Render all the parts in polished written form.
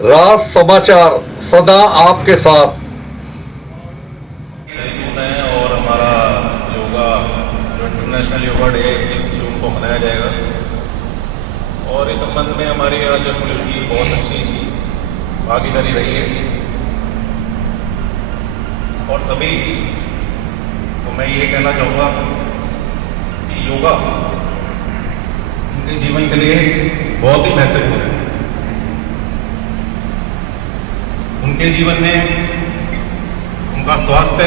राज समाचार सदा आपके साथ। 6 जून है और हमारा योगा जो इंटरनेशनल योगा डे 21 जून को मनाया जाएगा और इस संबंध में हमारी राज्य पुलिस की बहुत अच्छी भागीदारी रही है और सभी को मैं ये कहना चाहूँगा कि योगा उनके जीवन के लिए बहुत ही महत्वपूर्ण है। उनके जीवन में उनका स्वास्थ्य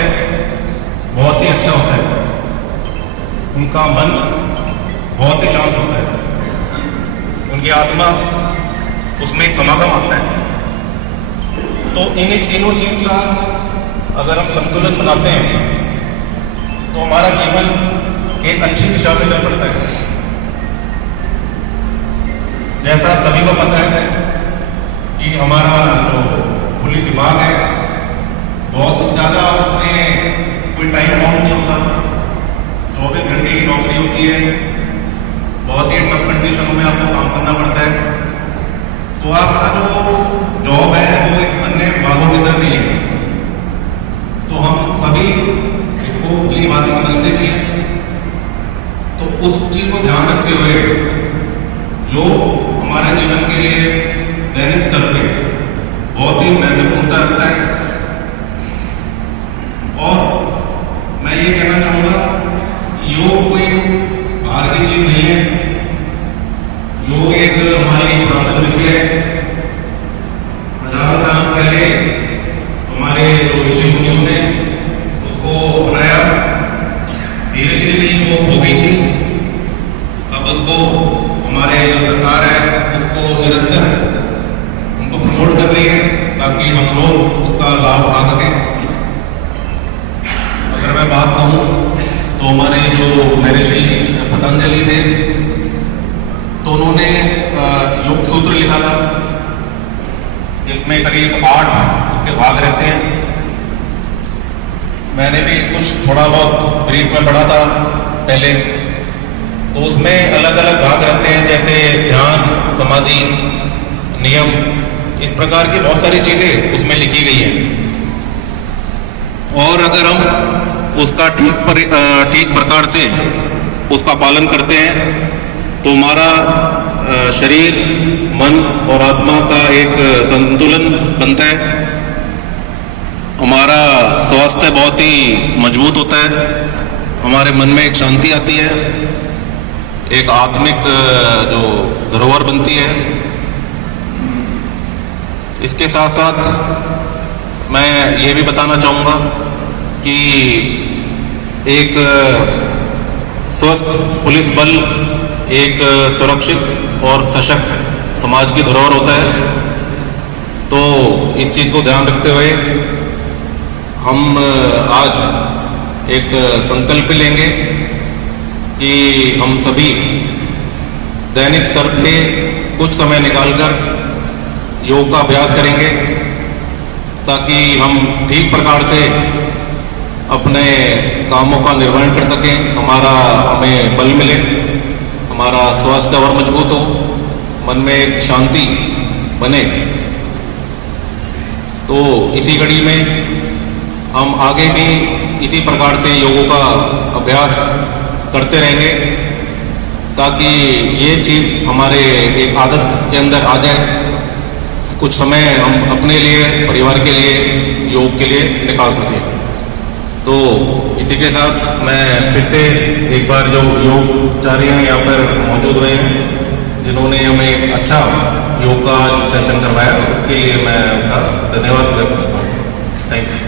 बहुत ही अच्छा होता है, उनका मन बहुत ही शांत होता है, उनकी आत्मा उसमें एक समागम आता है। तो इन्हीं तीनों चीज़ का अगर हम संतुलन बनाते हैं तो हमारा जीवन एक अच्छी दिशा में चल पड़ता है। जैसा सभी को पता है कि हमारा जो पुलिस विभाग है बहुत ज़्यादा उसमें कोई टाइम बाउंड नहीं होता, 24 घंटे की नौकरी होती है, बहुत ही टफ कंडीशनों में आपको काम करना पड़ता है। तो आपका जो जॉब है वो एक अन्य विभागों की तरह नहीं है। तो हम सभी इसको भली बात समझते भी हैं। तो उस चीज़ को ध्यान रखते हुए जो हमारे जीवन के लिए दैनिक स्तर पे बहुत ही महत्वपूर्णता रखता है। और मैं ये कहना चाहूँगा योग कोई बाहर की चीज़ नहीं है, योग एक हमारी पुरातन विद्या है। हजारों साल पहले हमारे जो ऋषि मुनियों ने उसको अपनाया, धीरे धीरे वो हो गई थी। अब उसको हमारे जो सरकार है उसको निरंतर उनको प्रमोट कर रही है ताकि हम लोग उसका लाभ उठा सकें। अगर मैं बात कहूँ तो हमारे जो महर्षि पतंजलि थे तो उन्होंने योग सूत्र लिखा था जिसमें करीब 8 उसके भाग रहते हैं। मैंने भी कुछ थोड़ा बहुत ब्रीफ में पढ़ा था पहले, तो उसमें अलग अलग भाग रहते हैं जैसे ध्यान, समाधि, नियम, इस प्रकार की बहुत सारी चीज़ें उसमें लिखी गई हैं। और अगर हम उसका ठीक प्रकार से उसका पालन करते हैं तो हमारा शरीर, मन और आत्मा का एक संतुलन बनता है। हमारा स्वास्थ्य बहुत ही मजबूत होता है, हमारे मन में एक शांति आती है, एक आत्मिक जो धरोहर बनती है। इसके साथ साथ मैं ये भी बताना चाहूँगा कि एक स्वस्थ पुलिस बल एक सुरक्षित और सशक्त समाज की धरोहर होता है। तो इस चीज़ को ध्यान रखते हुए हम आज एक संकल्प लेंगे कि हम सभी दैनिक स्तर पे कुछ समय निकालकर योग का अभ्यास करेंगे ताकि हम ठीक प्रकार से अपने कामों का निर्वहन कर सकें, हमें बल मिले, हमारा स्वास्थ्य और मजबूत हो, मन में एक शांति बने। तो इसी कड़ी में हम आगे भी इसी प्रकार से योगों का अभ्यास करते रहेंगे ताकि ये चीज़ हमारे एक आदत के अंदर आ जाए। कुछ समय हम अपने लिए, परिवार के लिए, योग के लिए निकाल सकें। तो इसी के साथ मैं फिर से एक बार जो योगचारी हैं यहाँ पर मौजूद हुए हैं जिन्होंने हमें एक अच्छा योग का सेशन करवाया, उसके लिए मैं उनका धन्यवाद व्यक्त करता हूँ। Thank you.